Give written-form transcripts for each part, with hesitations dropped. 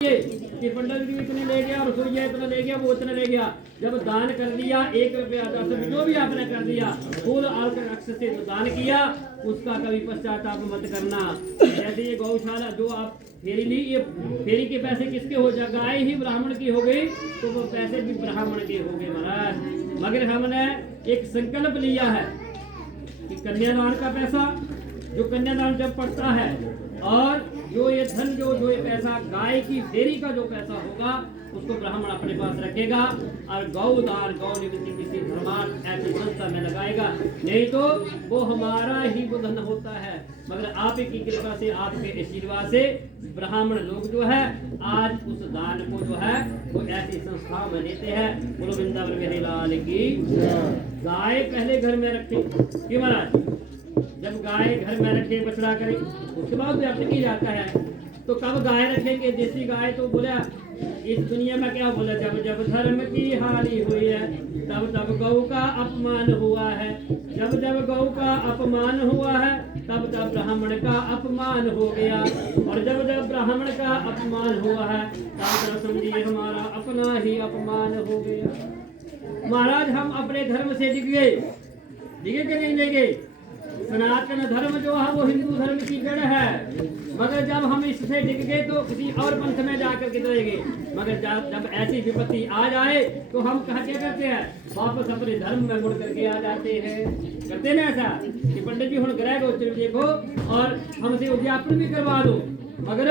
कि पंडित जी इतने ले गया, रसोईया इतना ले गया, वो इतना ले गया। जब दान कर दिया 1 रुपया 10 रुपया जो भी आपने कर दिया, फूल आकर अक्ष से जो दान किया उसका कभी पश्चाताप मत करना। जैसे ये गौशाला जो आप फेरी ली, ये फेरी के पैसे किसके हो जाए? गाय ही ब्राह्मण की हो गई तो वो पैसे भी ब्राह्मण के हो गए महाराज। मगर हमने एक संकल्प लिया है कि कन्यादान का पैसा, जो कन्यादान जब पड़ता है और जो ये धन जो ये पैसा गाय की फेरी का जो पैसा होगा उसको ब्राह्मण अपने पास रखेगा और गौदान गौ निवृत्ति किसी धर्मार्थ ऐसी संस्था में लगाएगा, नहीं तो वो हमारा ही वो धन होता है। मगर आप की कृपा से, आपके आशीर्वाद से ब्राह्मण लोग जो है आज उस दान को जो है वो ऐसी संस्थाओं में देते हैं। बोलो वृंदावन बिहारी लाल की। गाय पहले घर में रखे क्यों महाराज? जब गाय घर में रखे बछड़ा करे उसके बाद व्यक्त की जाता है। तो कब गाय रखेंगे? देसी गाय तो बोला इस दुनिया में क्या बोला, जब जब धर्म की हानि हुई है तब तब गौ का अपमान हुआ है, जब जब गौ का अपमान हुआ है तब तब ब्राह्मण का अपमान हो गया, और जब जब ब्राह्मण का अपमान हुआ है तब तब समझिए हमारा अपना ही अपमान हो गया। महाराज हम अपने धर्म से डिग गए कि नहीं लेंगे? सनातन धर्म जो है वो हिंदू धर्म की जड़ है, मगर जब हम इससे डिग गए तो किसी और पंथ में जाकर के चलेंगे। मगर जब ऐसी विपत्ति आ जाए तो हम क्या करते हैं? वापस अपने धर्म में मुड़ करके आ जाते हैं। करते ना ऐसा कि पंडित जी हम ग्रह गोचर देखो और हमसे उद्यापन भी करवा दो, मगर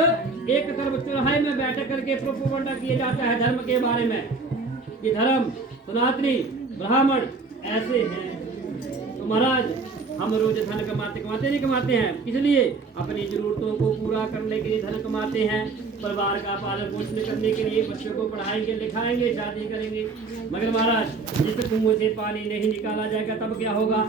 एक तरफ चौराहे में बैठ करके प्रोपोगंडा किया जाता है धर्म के बारे में कि धर्म सनातनी ब्राह्मण ऐसे हैं। तो महाराज हम रोज धन कमाते नहीं कमाते हैं, इसलिए अपनी जरूरतों को पूरा करने के लिए धन कमाते हैं, परिवार का पालन पोषण करने के लिए, बच्चों को पढ़ाएंगे लिखाएंगे शादी करेंगे। मगर महाराज जिस कुएं से पानी नहीं निकाला जाएगा तब क्या होगा?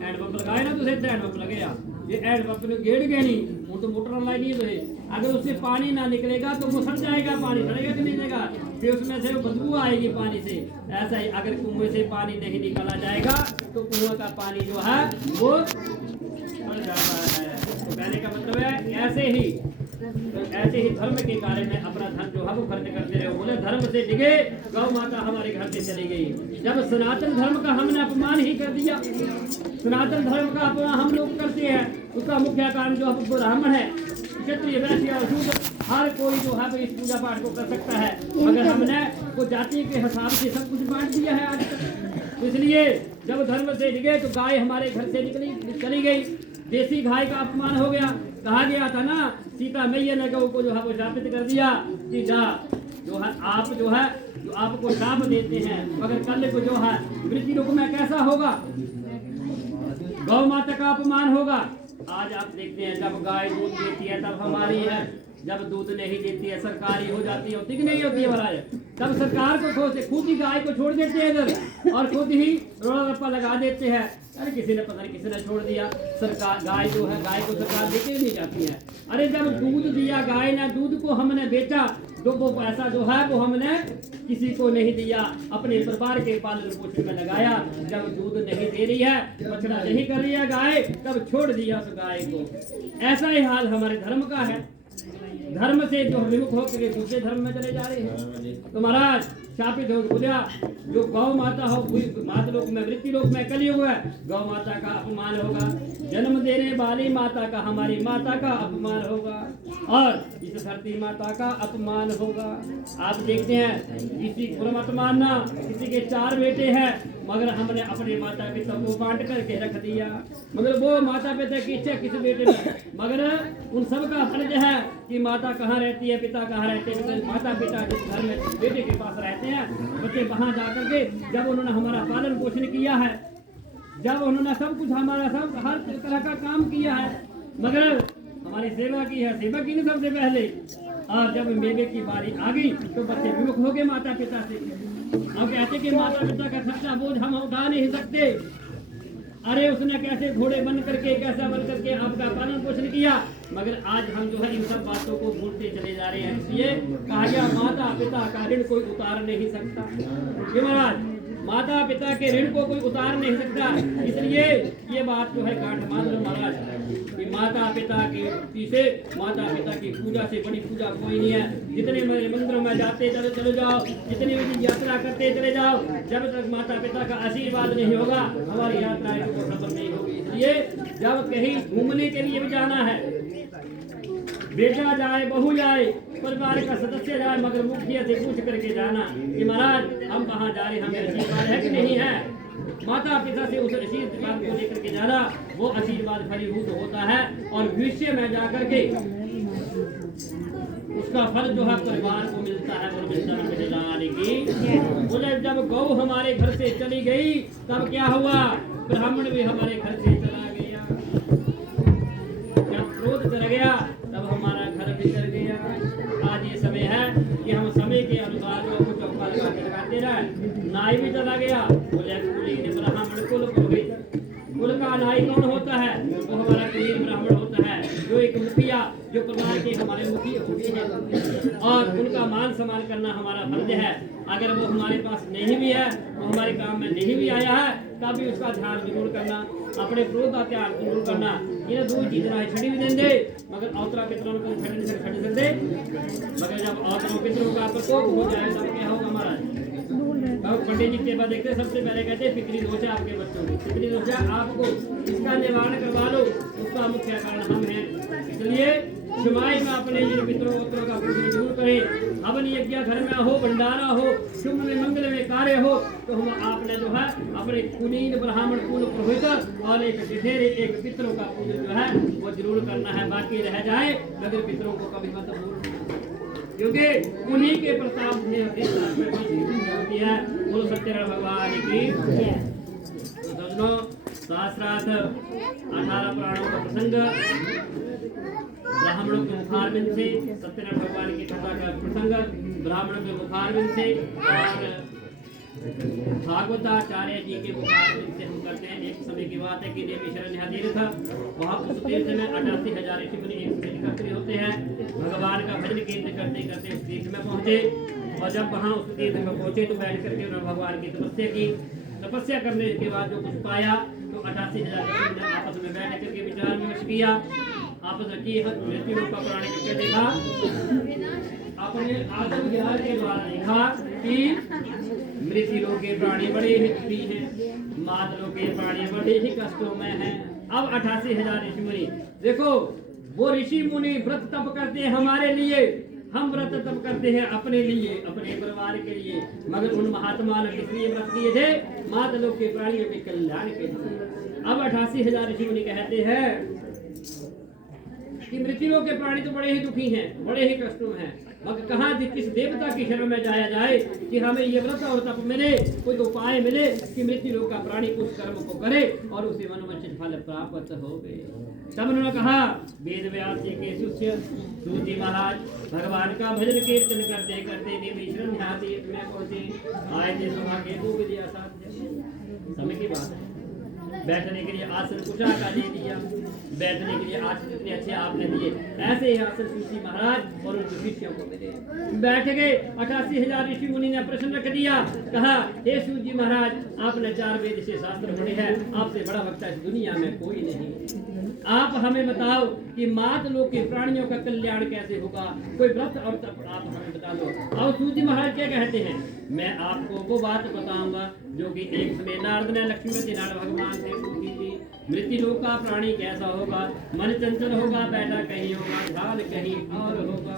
हैंडपंप लगाए ना, तुझे हैंडपंप लगेगा, ये हैंडपंप ने गेड़ गए नहीं, वो तो मोटर लाई नहीं है, अगर उससे पानी ना निकलेगा तो वो सड़ जाएगा, पानी सड़ेगा कि नहीं जाएगा, फिर उसमें से बदबू आएगी पानी से। ऐसा ही अगर कुएं से पानी नहीं निकाला जाएगा तो कुएं का पानी जो है वो सड़ जाता है। तो कहने का मतलब है ऐसे ही धर्म के कार्य में अपना धन जो है वो खर्च करते रहे। बोले धर्म से डिगे गौ माता हमारे घर से चली गई। जब सनातन धर्म का हमने अपमान ही कर दिया, सनातन धर्म का अपमान हम लोग करते हैं, उसका मुख्य कारण जो है ब्राह्मण है, क्षत्रिय वैश्य और शूद्र हर कोई जो है इस पूजा पाठ को कर सकता है, मगर हमने वो जाति के हिसाब से सब कुछ बांट दिया है आज तक। इसलिए जब धर्म से डिगे तो गाय हमारे घर से चली गई, देसी गाय का अपमान हो गया। कहा गया था ना सीता मैया ने गौ को जो है वो शापित कर दिया कि जा जो है आप जो है जो आपको शाप देते हैं, मगर कल को जो है मृत्यु लोक में कैसा होगा? गौ माता का अपमान होगा। आज आप देखते हैं जब गाय दूध देती है तब हमारी है, जब दूध नहीं देती है सरकारी हो जाती है, होती कि नहीं होती है महाराज? तब सरकार को खुद ही गाय को छोड़ देते हैं इधर और खुद ही रोड़ा रप्पा लगा देते हैं। अरे किसी ने पता नहीं किसी ने छोड़ दिया, सरकार गाय जो है गाय को सरकार देके नहीं जाती है। अरे जब दूध दिया गाय ने, दूध को हमने बेचा तो वो पैसा जो है वो हमने किसी को नहीं दिया, अपने परिवार के पालन पोषण में लगाया। जब दूध नहीं दे रही है, बछड़ा नहीं कर रही है गाय, तब छोड़ दिया उस गाय को। ऐसा ही हाल हमारे धर्म का है। धर्म से जो विमुख होकर दूसरे धर्म में चले जा रहे हैं। तो महाराज शापित हो गया जो गौ माता हो मात लोक में मृत्यु लोक में कलयुग है, गौ माता का अपमान होगा, जन्म देने वाली माता का हमारी माता का अपमान होगा और इस धरती माता का अपमान होगा। आप देखते हैं किसी को मत मानना, किसी के 4 बेटे हैं मगर हमने अपने माता पिता को बांट करके रख दिया, मगर वो माता पिता की इच्छा किस बेटे में, मगर उन सब का फर्ज है कि माता कहाँ रहती है पिता कहाँ रहते हैं। माता पिता जिस घर में बेटे के पास रहते हैं, बच्चे वहाँ जाकर के जब उन्होंने हमारा पालन पोषण किया है, जब उन्होंने सब कुछ हमारा सब हर तरह का काम किया है, मगर हमारी सेवा की है, सेवा की नहीं सबसे पहले, और जब मेवे की बारी आ गई तो बच्चे विमुख हो गए माता पिता से। हम कहते कि माता पिता का खर्चा बोझ हम उठा नहीं सकते। अरे उसने कैसे घोड़े बन करके कैसा बन करके आपका पालन पोषण किया, मगर आज हम जो है इन सब बातों को भूलते चले जा रहे हैं। इसलिए कहा गया माता पिता का ऋण कोई उतार नहीं सकता। महाराज माता पिता के ऋण को कोई उतार नहीं सकता। इसलिए ये बात जो है गांठ मान लो महाराज कि माता पिता की भक्ति से, माता पिता की पूजा से बड़ी पूजा कोई नहीं है। जितने मंदिरों में जाते चले जाओ, जितनी भी यात्रा करते चले जाओ, जब तक माता पिता का आशीर्वाद नहीं होगा हमारी यात्रा सफल नहीं होगी। इसलिए जब कहीं घूमने के लिए भी जाना है, बेटा जाए बहू जाए परिवार का सदस्य जाए, मगर मुखिया से पूछ करके जाना कि महाराज हम कहाँ जा रहे हैं, हमें आशीर्वाद है कि नहीं है। माता पिता से उस आशीर्वाद को लेकर के जाना, वो आशीर्वाद फलीभूत होता है और भविष्य में जाकर के उसका फल जो है परिवार को मिलता है। और बोले जब गौ हमारे घर से चली गई तब क्या हुआ, ब्राह्मण भी हमारे घर से चला गया। जब क्रोध चला गया तब हमारा घर भी चल गया। आज ये समय है कि हम समय के अनुसार जो कुछ चौका लगा के लगाते रहे। नाई भी चला गया, बोले कुलीन ब्राह्मण कुल पुरोहित। कुल का नाई कौन होता है, वो हमारा कुलीन ब्राह्मण होता है, जो एक मुखिया, जो परिवार के हमारे मुखिया होते हैं और उनका मान सम्मान करना हमारा फर्ज है। अगर वो हमारे पास नहीं भी है, वो हमारे काम में नहीं भी आया है, तब भी उसका ध्यान जरूर करना, अपने क्रोध का त्याग जरूर करना। ये दो चीजें छड़ी भी देंगे मगर औतरा पितरों को छड़ी नहीं सकते। मगर जब औतरों पितरों का प्रकोप हो जाए तब क्या होगा महाराज। पंडित जी के बाद देखते सबसे पहले कहते हैं पितरी दोष है आपके बच्चों की, पितरी दोष है आपको, इसका निवारण करवा लो, उसका मुख्य कारण हम हैं। इसलिए शुमाई में अपने पितरों का पूजन जरूर करें। हवन यज्ञ घर में हो, भंडारा हो, शुभ में मंगल में कार्य हो, तो हम आपने जो है अपने कुलीन ब्राह्मण कुल पुरोहित और एक सिधेरे एक पितरों का पूजन जो है वो जरूर करना है। बाकी रह जाए मगर पितरों को कभी मत भूलना, क्योंकि उन्हीं के प्रताप से होती है। बोलो सत्यनारायण भगवान की। सहस्रार्थ 18 पुराणों का प्रसंग, ब्राह्मणों के मुखारबिंद से सत्यनारायण भगवान की कथा का प्रसंग, ब्राह्मणों के मुखारबिंद से और भागवताचार्य जी के मुखारबिंद से हम करते हैं। एक समय की बात है कि देवी शरण तीर्थ, वहाँ उस तीर्थ में 88,000 ऋषि मुनि एकत्रित होते हैं। भगवान का भजन कीर्तन करते करते उस तीर्थ में पहुंचे और जब वहाँ उस तीर्थ में पहुंचे तो बैठ करके उन्होंने भगवान की तपस्या की। तपस्या करने के बाद जो कुछ पाया तो 88,000 ऋषि ने आपस में बैठ करके विचार विमर्श किया। आपस में की मृत्यु का पुराण के देखा, अपने आत्मज्ञान के द्वारा देखा कि मृत्यु लोग के प्राणी बड़े ही दुखी हैं, मात लोग के प्राणी बड़े ही कष्टों में हैं। अब 88,000 ऋषि मुनि, देखो वो ऋषि मुनि व्रत तप करते हैं हमारे लिए, हम व्रत तप करते हैं अपने लिए, अपने परिवार के लिए, मगर उन महात्मा ने किस लिए व्रत किए थे, मात लोग के प्राणियों के कल्याण के लिए। अब 88,000 ऋषि मुनि कहते हैं कि मृत्यु लोग के प्राणी तो बड़े ही दुखी हैं, बड़े ही कष्टों में हैं, मगर कहाँ किस देवता की शरण में जाया जाए कि हमें ये व्रत और तप मिले, कोई उपाय मिले कि मृत्यु लोग का प्राणी उस कर्म को करे और उसे मनोवांछित फल प्राप्त हो गए। तब उन्होंने कहा, वेद व्यास जी के शिष्य सूत जी महाराज भगवान का भजन कीर्तन करते करते देवी शरण तीर्थ में पहुंचे। आए थे सौभाग्य को विधि असाध्य, समय की बात है। बैठने के लिए आसन कुशा का दे दिया, बैठने के लिए आसन इतने अच्छे आपने दिए, ऐसे ही आसन सूत जी महाराज और उनके शिष्यों को मिले। बैठ गए। 88,000 ऋषि मुनि ने प्रश्न रख दिया, कहा, हे सूत जी महाराज आपने 4 वेद से शास्त्र पढ़े हैं, आपसे बड़ा वक्ता इस दुनिया में कोई नहीं। आप हमें बताओ कि मात लोग के प्राणियों का कल्याण कैसे होगा, कोई व्रत और तप आप हमें बता दो। और सूत जी महाराज क्या कहते हैं, मैं आपको वो बात बताऊंगा जो कि एक समय नारद ने लक्ष्मीपति नारायण भगवान से पूछी थी। मृत्यु लोक का प्राणी कैसा होगा, मन चंचल होगा, बैठा कहीं होगा, ढाल कहीं और होगा।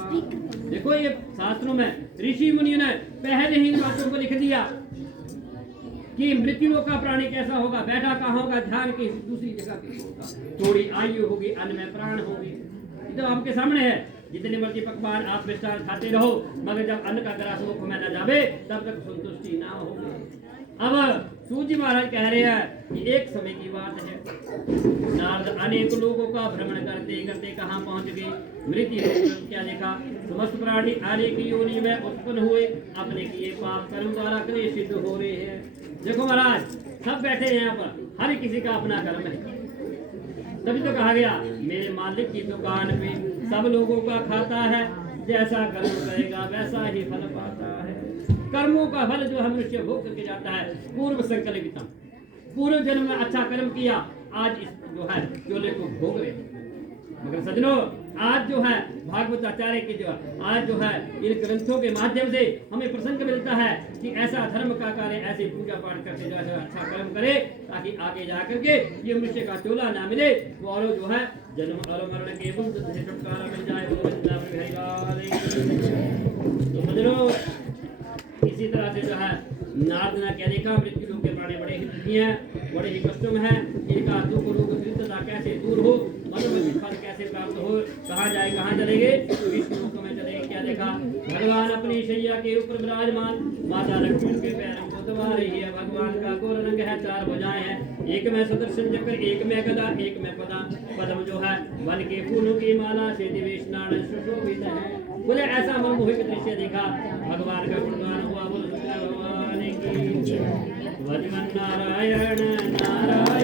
देखो ये शास्त्रों में ऋषि मुनियों ने पहले ही इन बातों को लिख दिया कि मृत्यु लोक का प्राणी कैसा होगा, बैठा कहाँ होगा, ध्यान की दूसरी जगह पे होगा, थोड़ी आयु होगी, अन्न में प्राण होगी। तो आपके सामने है, जितने मर्जी पकवान आप मिष्टान खाते रहो, मगर जब अन्न का ग्रास मुख में न जावे तब तक संतुष्टि ना होगी। अब सूत जी महाराज कह रहे हैं कि एक समय की बात है, नारद अनेक लोगों का भ्रमण करते करते कहाँ पहुंच गए, मृत्यु लोक क्या देखा, समस्त प्राणी अनेक योनि में उत्पन्न हुए, अपने किए पाप कर्म द्वारा क्लेशित हो रहे हैं। देखो महाराज सब बैठे हैं यहाँ पर, हर किसी का अपना कर्म है। तभी तो कहा गया, मेरे मालिक की दुकान पे सब लोगों का खाता है, जैसा कर्म करेगा वैसा ही फल पाता है। कर्मों का फल जो है मनुष्य भोग करके जाता है। पूर्व संकल्पितम, पूर्व जन्म में अच्छा कर्म किया, आज इस जो है चोले को भोग रहे। मगर सज्जनों, आज जो है भागवत आचार्य की जो आज जो है इन ग्रंथों के माध्यम से हमें प्रसंग मिलता है कि ऐसा धर्म का कार्य, ऐसे पूजा पाठ करके जो है अच्छा कर्म करे, ताकि आगे जा करके ये मनुष्य का चोला ना मिले, वो और जो है जन्म और मरण के बंधन से छुटकारा मिल जाए। तो सज्जनों, इसी तरह से जो है नारद ने क्या देखा, मृत्यु लोक के प्राणी बड़े ही दुखी हैं, बड़े ही कष्टों में हैं, इनका दुख रोग दरिद्रता कैसे दूर हो, मनोमन फल कैसे प्राप्त हो, कहाँ जाए कहाँ चलेंगे, विष्णु लोक में चलेंगे। क्या देखा, भगवान अपनी शैया के ऊपर विराजमान, माता लक्ष्मी के पैरों को दबा रही है। भगवान का गोर रंग है, 4 भुजाएं हैं, एक में सुदर्शन चक्र, एक में गदा, एक में पदा, पद्म जो है वन के फूलों की माला से दिव्य स्नान सुशोभित है। बोले ऐसा मनमोहक दृश्य देखा, भगवान का गुणगान हुआ, बोल भगवान की जय। भजमन नारायण नारायण।